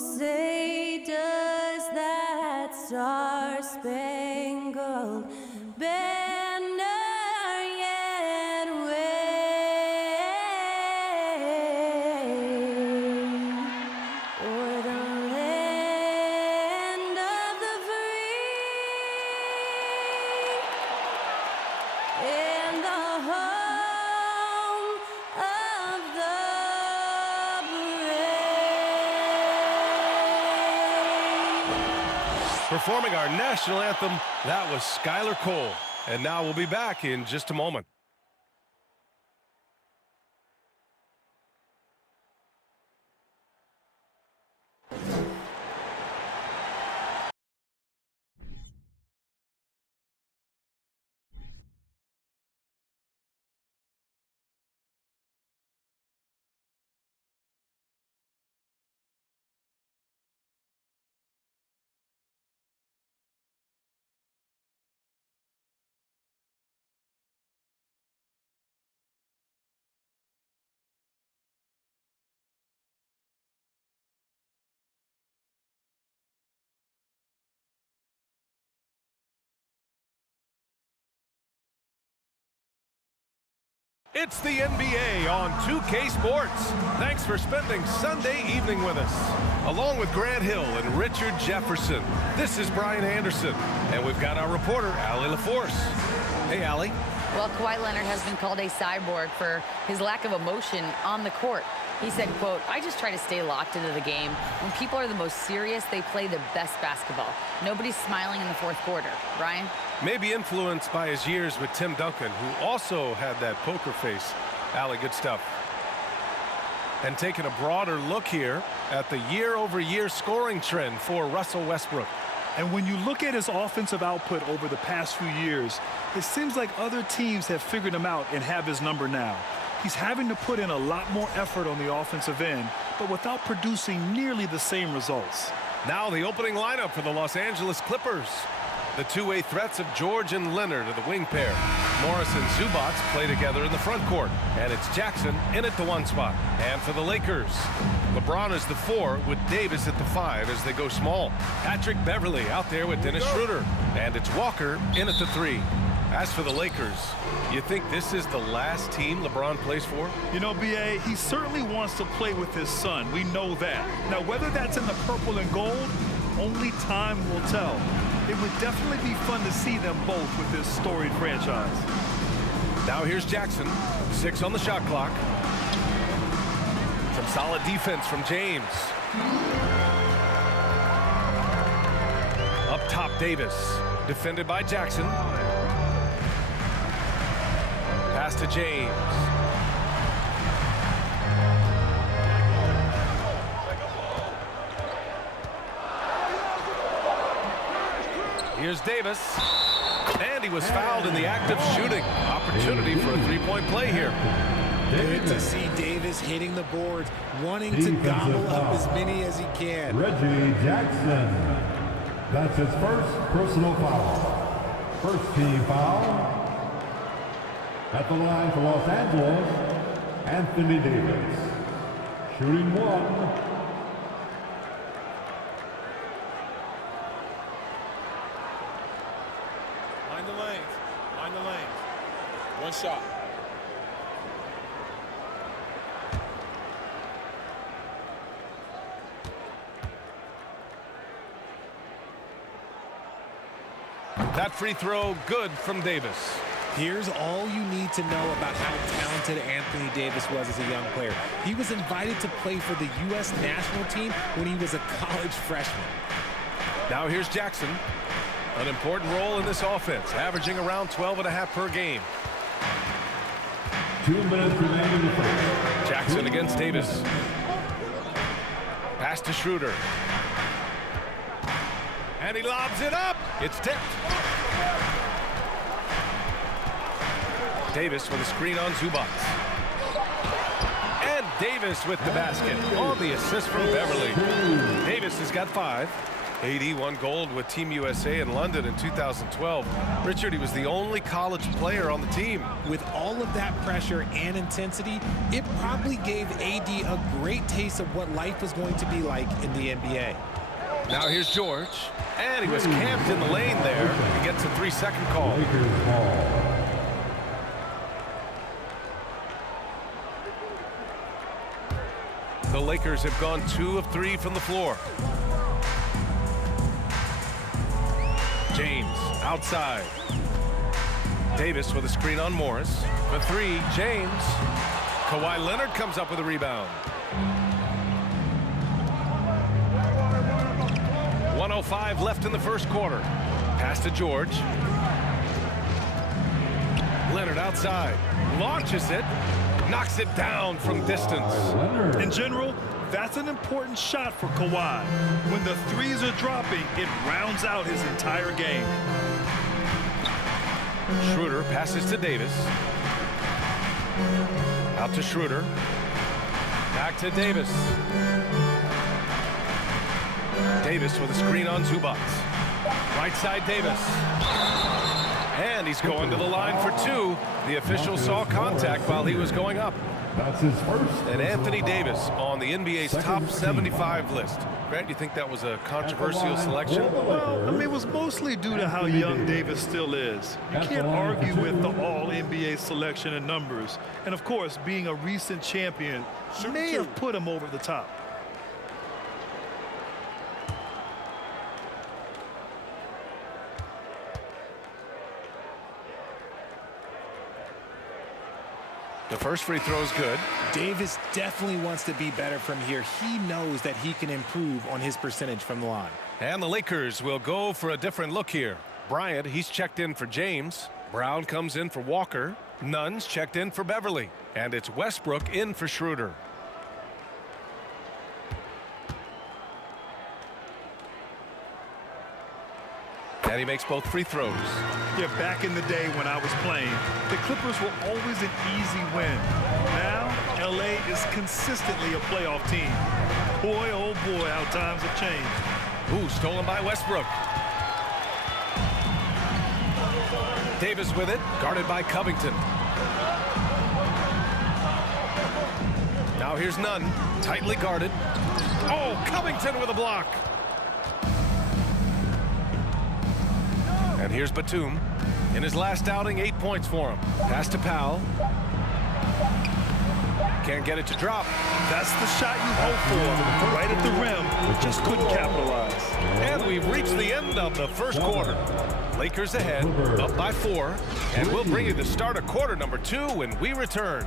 say does that star-spangled banner yet wave o'er the land of the free and the home of the brave. Performing our national anthem, that was Skylar Cole. And now we'll be back in just a moment. It's the NBA on 2K Sports. Thanks for spending Sunday evening with us. Along with Grant Hill and Richard Jefferson, this is Brian Anderson, and we've got our reporter, Allie LaForce. Hey, Allie. Well, Kawhi Leonard has been called a cyborg for his lack of emotion on the court. He said, quote, "I just try to stay locked into the game. When people are the most serious, they play the best basketball. Nobody's smiling in the fourth quarter." Brian? Maybe influenced by his years with Tim Duncan, who also had that poker face. Allie, good stuff. And taking a broader look here at the year-over-year scoring trend for Russell Westbrook. And when you look at his offensive output over the past few years, it seems like other teams have figured him out and have his number now. He's having to put in a lot more effort on the offensive end, but without producing nearly the same results. Now the opening lineup for the Los Angeles Clippers. The two-way threats of George and Leonard are the wing pair. Morris and Zubac play together in the front court. And it's Jackson in at the 1 spot. And for the Lakers, LeBron is the 4 with Davis at the 5 as they go small. Patrick Beverly out there with Dennis Schroeder. And it's Walker in at the 3. As for the Lakers, you think this is the last team LeBron plays for? You know, B.A., he certainly wants to play with his son. We know that. Now, whether that's in the purple and gold, only time will tell. It would definitely be fun to see them both with this storied franchise. Now here's Jackson, 6 on the shot clock. Some solid defense from James. Up top, Davis, defended by Jackson. Pass to James. Here's Davis. And he was fouled in the act of shooting. Opportunity for a three-point play here. Good to see Davis hitting the boards, wanting to gobble up as many as he can. Reggie Jackson. That's his first personal foul. First team foul. At the line for Los Angeles, Anthony Davis. Shooting 1. Mind the lanes. Mind the lanes. One shot. That free throw good from Davis. Here's all you need to know about how talented Anthony Davis was as a young player. He was invited to play for the U.S. national team when he was a college freshman. Now here's Jackson. An important role in this offense, averaging around 12.5 per game. 2 minutes remaining in the first. Jackson against Davis. Pass to Schroeder. And he lobs it up. It's tipped. Davis with a screen on Zubac. And Davis with the basket on the assist from Beverly. Davis has got 5. AD won gold with Team USA in London in 2012. Richard, he was the only college player on the team. With all of that pressure and intensity, it probably gave AD a great taste of what life was going to be like in the NBA. Now here's George, and he was camped in the lane there. He gets a 3-second call. Lakers ball. The Lakers have gone 2 of 3 from the floor. James outside. Davis with a screen on Morris. The 3, James. Kawhi Leonard comes up with a rebound. 1:05 left in the first quarter. Pass to George. Leonard outside. Launches it. Knocks it down from distance. In general, that's an important shot for Kawhi. When the threes are dropping, it rounds out his entire game. Schroeder passes to Davis. Out to Schroeder. Back to Davis. Davis with a screen on Zubac. Right side Davis. And he's going to the line for 2. The official saw contact while he was going up. That's his first. And Anthony Davis on the NBA's top 75 list. Grant, you think that was a controversial selection? Well, I mean, it was mostly due to how young Davis still is. You can't argue with the all-NBA selection and numbers. And, of course, being a recent champion may have put him over the top. The first free throw is good. Davis definitely wants to be better from here. He knows that he can improve on his percentage from the line. And the Lakers will go for a different look here. Bryant, he's checked in for James. Brown comes in for Walker. Nunn's checked in for Beverly. And it's Westbrook in for Schroeder. And he makes both free throws. Yeah, back in the day when I was playing, the Clippers were always an easy win. Now, LA is consistently a playoff team. Boy, oh boy, how times have changed. Ooh, stolen by Westbrook. Davis with it, guarded by Covington. Now here's Nunn, tightly guarded. Oh, Covington with a block. And here's Batum. In his last outing, 8 points for him. Pass to Powell. Can't get it to drop. That's the shot you hope for. Right at the rim, just couldn't capitalize. And we've reached the end of the first quarter. Lakers ahead, up by 4. And we'll bring you the start of quarter number 2 when we return.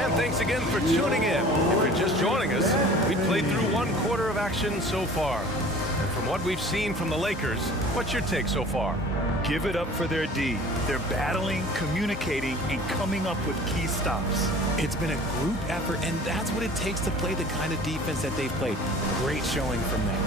And thanks again for tuning in. If you're just joining us, we've played through 1 quarter of action so far. And from what we've seen from the Lakers, what's your take so far? Give it up for their D. They're battling, communicating, and coming up with key stops. It's been a group effort, and that's what it takes to play the kind of defense that they've played. Great showing from them.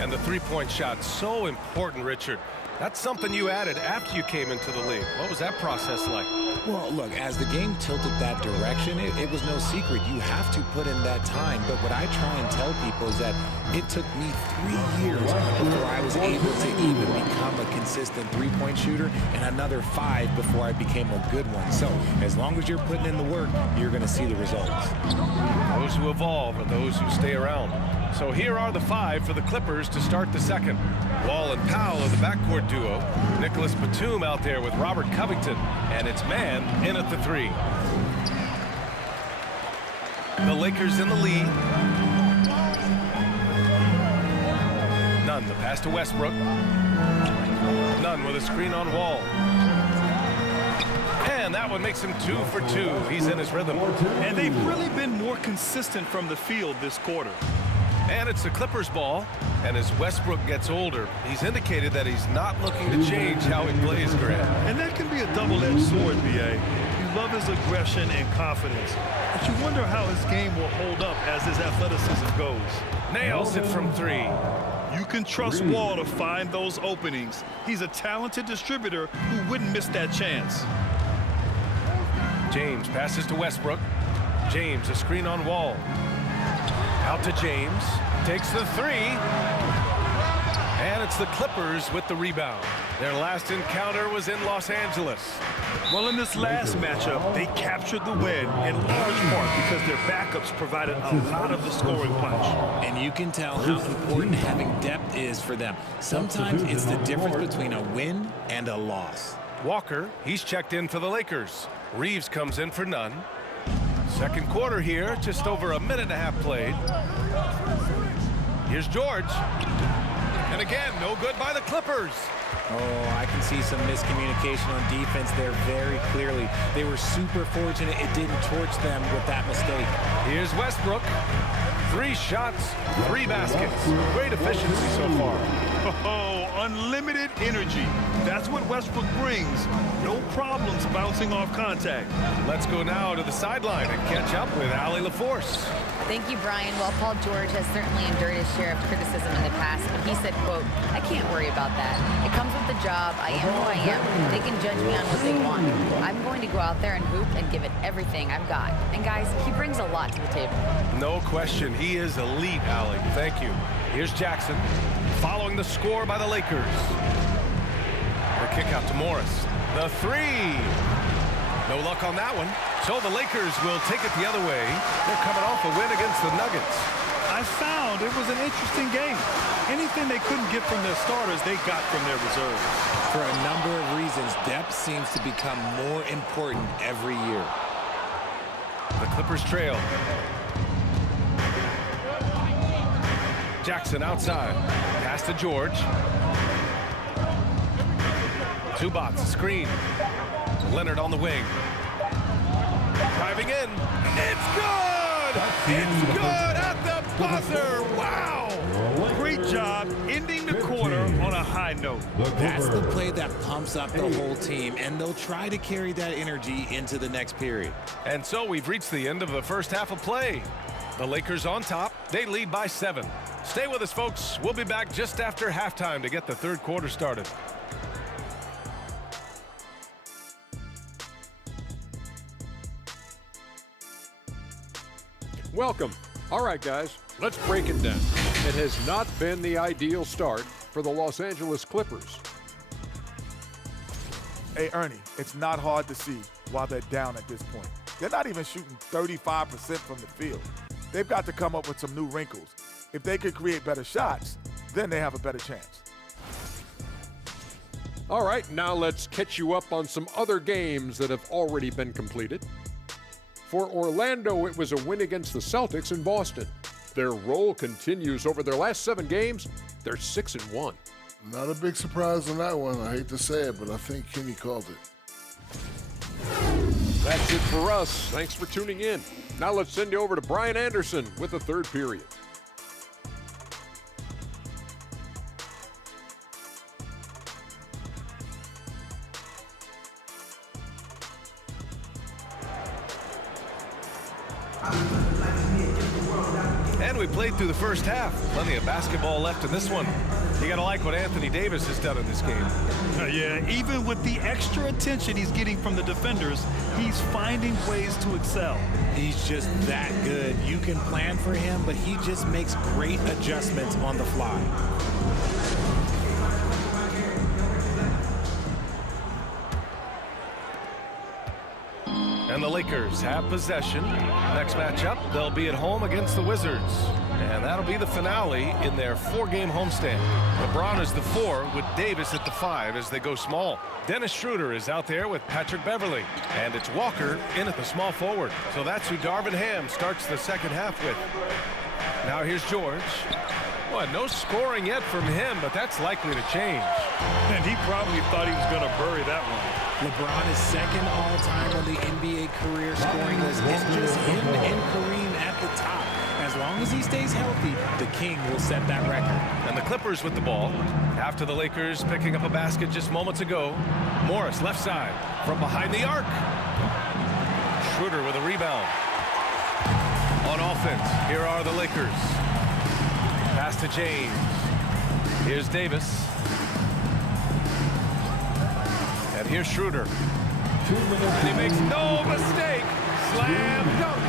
And the three-point shot, so important, Richard. That's something you added after you came into the league. What was that process like? Well, look, as the game tilted that direction, it was no secret. You have to put in that time. But what I try and tell people is that it took me 3 years before I was able to even become a consistent three-point shooter, and another 5 before I became a good one. So as long as you're putting in the work, you're going to see the results. Those who evolve are those who stay around. So here are the 5 for the Clippers to start the second. Wall and Powell are the backcourt duo. Nicholas Batum out there with Robert Covington. And it's Man in at the 3. The Lakers in the lead. Nunn, the pass to Westbrook. Nunn with a screen on Wall. And that one makes him 2 for 2. He's in his rhythm. And they've really been more consistent from the field this quarter. And it's the Clippers' ball. And as Westbrook gets older, he's indicated that he's not looking to change how he plays, Grant. And that can be a double-edged sword, B.A. You love his aggression and confidence, but you wonder how his game will hold up as his athleticism goes. Nails it from 3. You can trust Wall to find those openings. He's a talented distributor who wouldn't miss that chance. James passes to Westbrook. James, a screen on Wall. Out to James. Takes the 3. And it's the Clippers with the rebound. Their last encounter was in Los Angeles. Well, in this last matchup, they captured the win in large part because their backups provided a lot of the scoring punch. And you can tell how important having depth is for them. Sometimes it's the difference between a win and a loss. Walker, he's checked in for the Lakers. Reeves comes in for none. Second quarter here, just over a minute and a half played. Here's George. And again, no good by the Clippers. Oh, I can see some miscommunication on defense there very clearly. They were super fortunate it didn't torch them with that mistake. Here's Westbrook. 3 shots, 3 baskets. Great efficiency so far. Oh, unlimited energy. That's what Westbrook brings. No problems bouncing off contact. Let's go now to the sideline and catch up with Allie LaForce. Thank you, Brian. Well, Paul George has certainly endured his share of criticism in the past, but he said, quote, "I can't worry about that. It comes with the job. I am who I am. They can judge me on what they want. I'm going to go out there and hoop and give it everything I've got." And guys, he brings a lot to the table. No question, he is elite, Allie. Thank you. Here's Jackson, following the score by the Lakers. The kick out to Morris. The 3. No luck on that one. So the Lakers will take it the other way. They're coming off a win against the Nuggets. I found it was an interesting game. Anything they couldn't get from their starters, they got from their reserves. For a number of reasons, depth seems to become more important every year. The Clippers trail. Jackson outside. Pass to George. Zubac, screen. Leonard on the wing. Driving in. It's good! It's good at the buzzer! Wow! Great job ending the quarter on a high note. That's the play that pumps up the whole team, and they'll try to carry that energy into the next period. And so we've reached the end of the first half of play. The Lakers on top. They lead by 7. Stay with us, folks. We'll be back just after halftime to get the third quarter started. Welcome. All right, guys, let's break it down. It has not been the ideal start for the Los Angeles Clippers. Hey, Ernie, it's not hard to see why they're down at this point. They're not even shooting 35% from the field. They've got to come up with some new wrinkles. If they could create better shots, then they have a better chance. All right, now let's catch you up on some other games that have already been completed. For Orlando, it was a win against the Celtics in Boston. Their roll continues over their last 7 games. They're 6-1. Not a big surprise on that one. I hate to say it, but I think Kenny called it. That's it for us. Thanks for tuning in. Now let's send you over to Brian Anderson with the third period. And we played through the first half. Plenty of basketball left in this one. You gotta like what Anthony Davis has done in this game. Yeah, even with the extra attention he's getting from the defenders, he's finding ways to excel. He's just that good. You can plan for him, but he just makes great adjustments on the fly. And the Lakers have possession. Next matchup, they'll be at home against the Wizards. And that'll be the finale in their 4-game homestand. LeBron is the 4 with Davis at the 5 as they go small. Dennis Schroeder is out there with Patrick Beverley. And it's Walker in at the small forward. So that's who Darvin Ham starts the second half with. Now here's George. Well, no scoring yet from him, but that's likely to change. And he probably thought he was going to bury that one. LeBron is second all-time on the NBA career scoring list. It's just him and Kareem at the top. As long as he stays healthy, the King will set that record. And the Clippers with the ball. After the Lakers picking up a basket just moments ago. Morris left side from behind the arc. Schroeder with a rebound. On offense, here are the Lakers. Pass to James. Here's Davis. And here's Schroeder. And he makes no mistake. Slam dunk.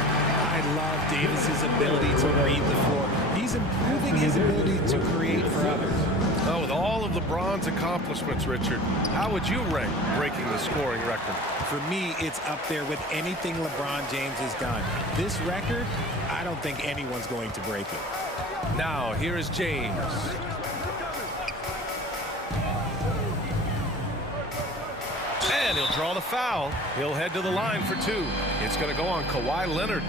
I love Davis's ability to read the floor. He's improving his ability to create for others. Oh, with all of LeBron's accomplishments, Richard, how would you rank breaking the scoring record? For me, it's up there with anything LeBron James has done. This record, I don't think anyone's going to break it. Now, here is James. And he'll draw the foul. He'll head to the line for two. It's going to go on Kawhi Leonard.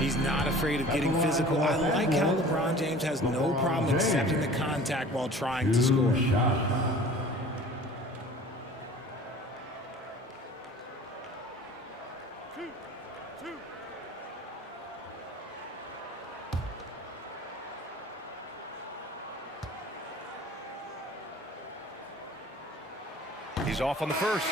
He's not afraid of getting physical. I like how LeBron James has no problem accepting the contact while trying to score. He's off on the first.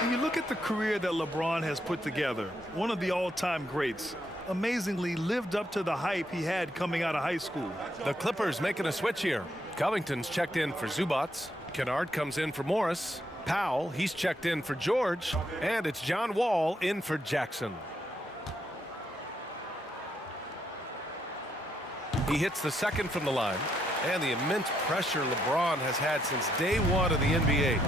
When you look at the career that LeBron has put together, one of the all-time greats, amazingly lived up to the hype he had coming out of high school. The Clippers making a switch here. Covington's checked in for Zubats. Kennard comes in for Morris. Powell, he's checked in for George. And it's John Wall in for Jackson. He hits the second from the line. And the immense pressure LeBron has had since day one of the NBA.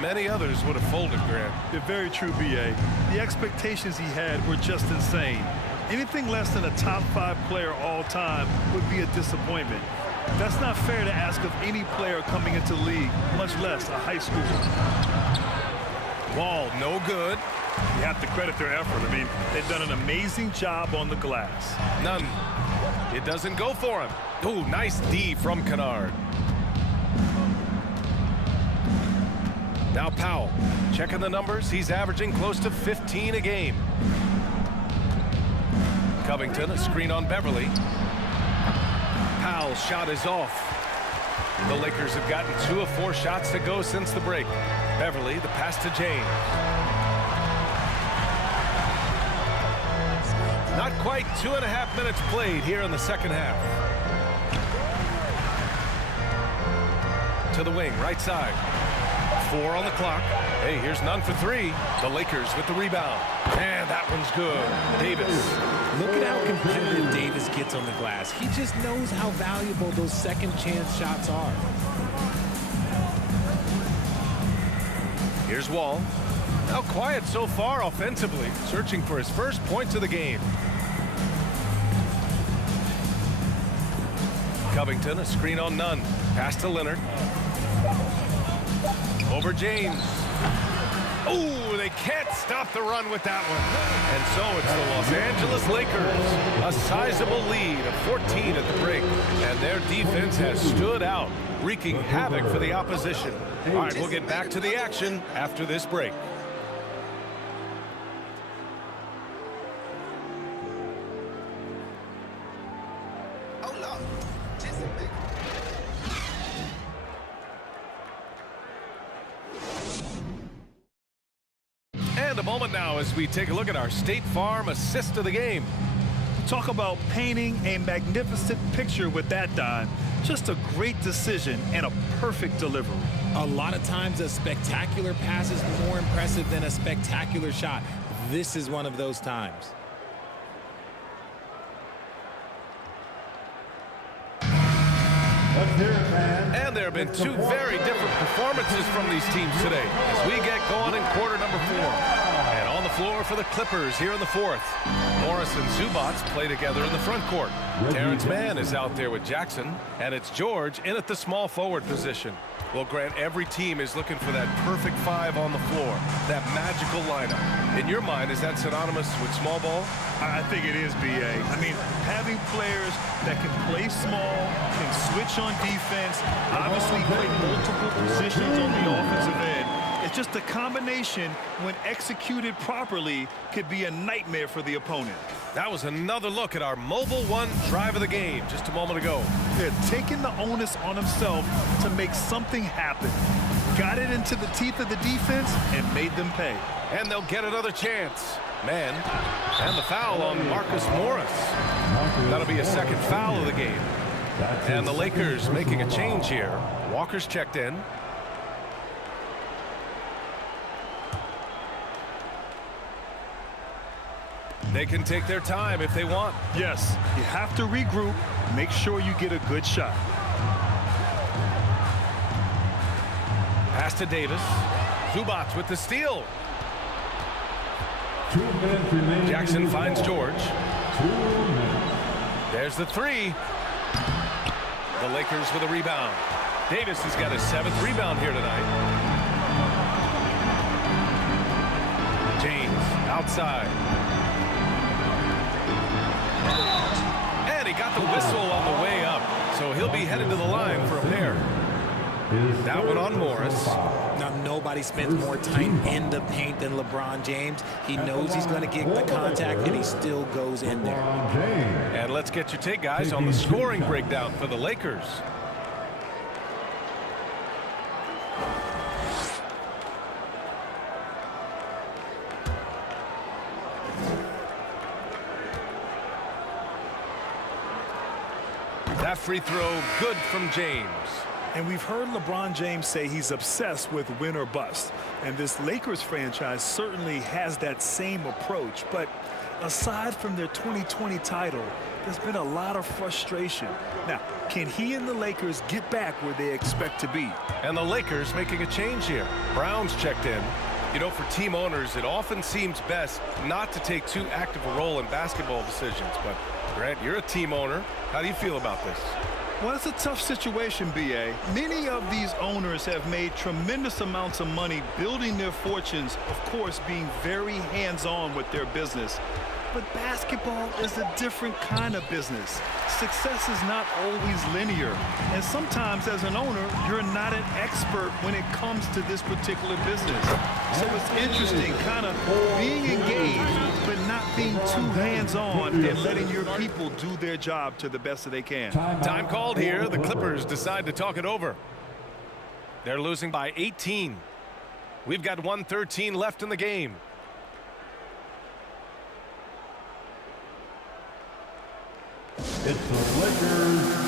Many others would have folded, Grant. You're very true, B.A. The expectations he had were just insane. Anything less than a top 5 player all time would be a disappointment. That's not fair to ask of any player coming into the league, much less a high schooler. Wall, no good. You have to credit their effort. I mean, they've done an amazing job on the glass. None. It doesn't go for him. Ooh, nice D from Kennard. Now Powell, checking the numbers. He's averaging close to 15 a game. Covington, a screen on Beverly. Powell's shot is off. The Lakers have gotten 2 of 4 shots to go since the break. Beverly, the pass to James. Not quite 2.5 minutes played here in the second half. To the wing, right side. 4 on the clock. Hey, here's none for 3. The Lakers with the rebound. And that one's good. Davis. Look at how competitive Davis gets on the glass. He just knows how valuable those second chance shots are. Here's Wall. Now quiet so far offensively, searching for his first points of the game. Covington, a screen on Nunn. Pass to Leonard. Over James. Oh, they can't stop the run with that one. And so it's the Los Angeles Lakers. A sizable lead of 14 at the break. And their defense has stood out, wreaking havoc for the opposition. All right, we'll get back to the action after this break. And a moment now as we take a look at our State Farm assist of the game. Talk about painting a magnificent picture with that dime. Just a great decision and a perfect delivery. A lot of times a spectacular pass is more impressive than a spectacular shot. This is one of those times. And there have been 2 very different performances from these teams today as we get going in quarter number 4. And on the floor for the Clippers here in the 4th. Morris and Zubats play together in the front court. Terrence Mann is out there with Jackson, and it's George in at the small forward position. Well, Grant, every team is looking for that perfect 5 on the floor, that magical lineup. In your mind, is that synonymous with small ball? I think it is, B.A. I mean, having players that can play small, can switch on defense, obviously play multiple positions on the offensive end. It's just a combination, when executed properly, could be a nightmare for the opponent. That was another look at our Mobile One drive of the game just a moment ago. They're taking the onus on himself to make something happen. got it into the teeth of the defense and made them pay. And they'll get another chance. Man, and the foul on Marcus Morris. That'll be a second foul of the game. And the Lakers making a change here. Walker's checked in. They can take their time if they want. Yes, you have to regroup, make sure you get a good shot. Pass to Davis. Zubac with the steal. 2 minutes remaining. Jackson finds George. 2 minutes. There's the three. The Lakers with a rebound. Davis has got his 7th rebound here tonight. James outside. And he got the whistle on the way up, so he'll be headed to the line for a pair. That one on Morris. Now, nobody spends more time in the paint than LeBron James. He knows he's going to get the contact, and he still goes in there. And let's get your take, guys, on the scoring breakdown for the Lakers. That free throw good from James. And we've heard LeBron James say he's obsessed with win or bust. And this Lakers franchise certainly has that same approach. But aside from their 2020 title, there's been a lot of frustration. Now, can he and the Lakers get back where they expect to be? And the Lakers making a change here. Brown's checked in. You know, for team owners, it often seems best not to take too active a role in basketball decisions. But, Grant, you're a team owner. How do you feel about this? Well, it's a tough situation, B.A. Many of these owners have made tremendous amounts of money building their fortunes, of course, being very hands-on with their business. But basketball is a different kind of business. Success is not always linear. And sometimes, as an owner, you're not an expert when it comes to this particular business. So it's interesting, kind of being engaged, but not being too hands-on and letting your people do their job to the best that they can. Time called here. The Clippers decide to talk it over. They're losing by 18. We've got 1:13 left in the game. It's the Lakers.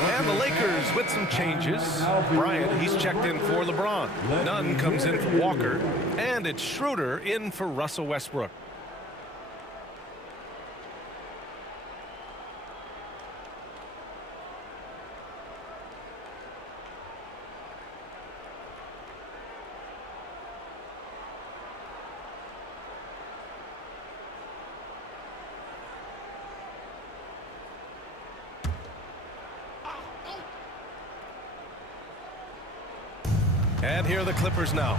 And the Lakers with some changes. Bryant, he's checked in for LeBron. Nunn comes in for Walker. And it's Schroeder in for Russell Westbrook. And here are the Clippers now.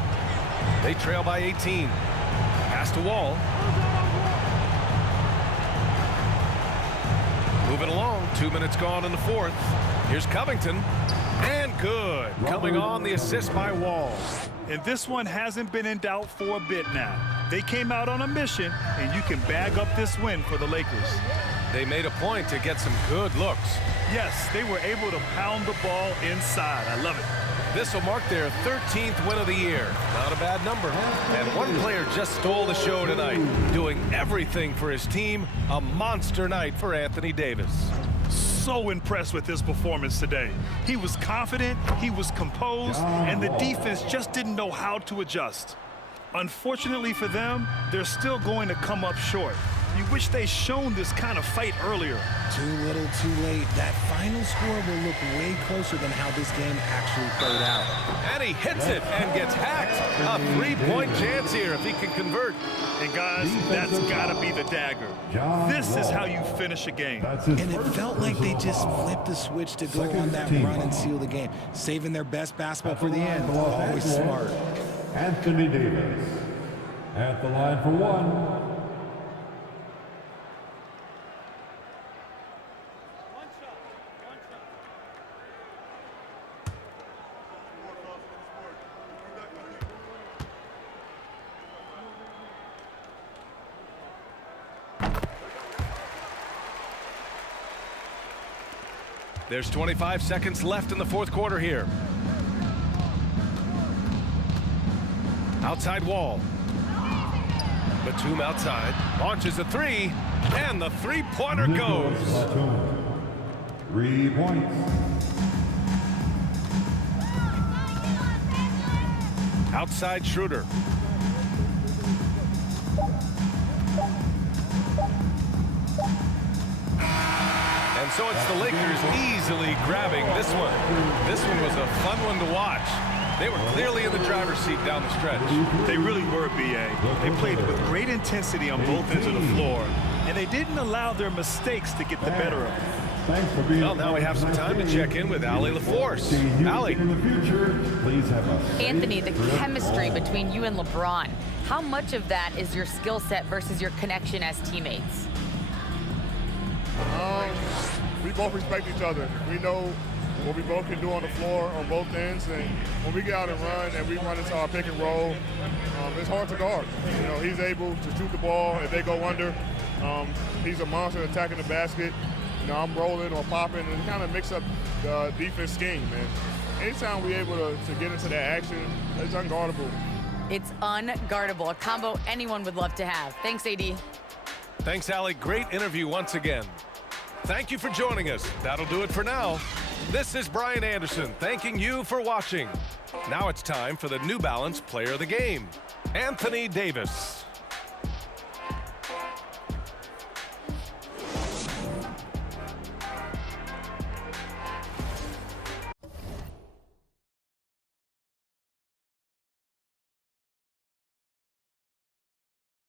They trail by 18. Pass to Wall. Moving along. 2 minutes gone in the fourth. Here's Covington. And good. Coming on the assist by Wall. And this one hasn't been in doubt for a bit now. They came out on a mission, and you can bag up this win for the Lakers. They made a point to get some good looks. Yes, they were able to pound the ball inside. I love it. This will mark their 13th win of the year. Not a bad number. And one player just stole the show tonight, doing everything for his team. A monster night for Anthony Davis. So impressed with his performance today. He was confident, he was composed, and the defense just didn't know how to adjust. Unfortunately for them, they're still going to come up short. You wish they'd shown this kind of fight earlier. Too little, too late. That final score will look way closer than how this game actually played out. And he hits it and gets hacked. A three-point chance here if he can convert. And guys, that's got to be the dagger. This is how you finish a game. And it felt like they just flipped the switch to go on that run and seal the game. Saving their best basketball for the end. Always smart. Anthony Davis at the line for one. There's 25 seconds left in the fourth quarter here. Outside wall. Batum outside. Launches a three. And the three-pointer goes. 3 points. Outside Schroeder. And so it's the Lakers easily grabbing this one. This one was a fun one to watch. They were clearly in the driver's seat down the stretch. They really were, B.A. They played with great intensity on both ends of the floor, and they didn't allow their mistakes to get the better of them. Thanks for being well, now we have some time to check in with Allie LaForce. Allie. In the future, please have a Anthony, the chemistry between you and LeBron, how much of that is your skill set versus your connection as teammates? We both respect each other. We know what we both can do on the floor on both ends, and when we get out and run and we run into our pick and roll, it's hard to guard. You know, he's able to shoot the ball if they go under. He's a monster attacking the basket. You know, I'm rolling or popping, and kind of mix up the defense scheme. And anytime we're able to get into that action, it's unguardable. It's unguardable, a combo anyone would love to have. Thanks, AD. Thanks, Allie. Great interview once again. Thank you for joining us. That'll do it for now. This is Brian Anderson thanking you for watching. Now it's time for the New Balance Player of the Game, Anthony Davis.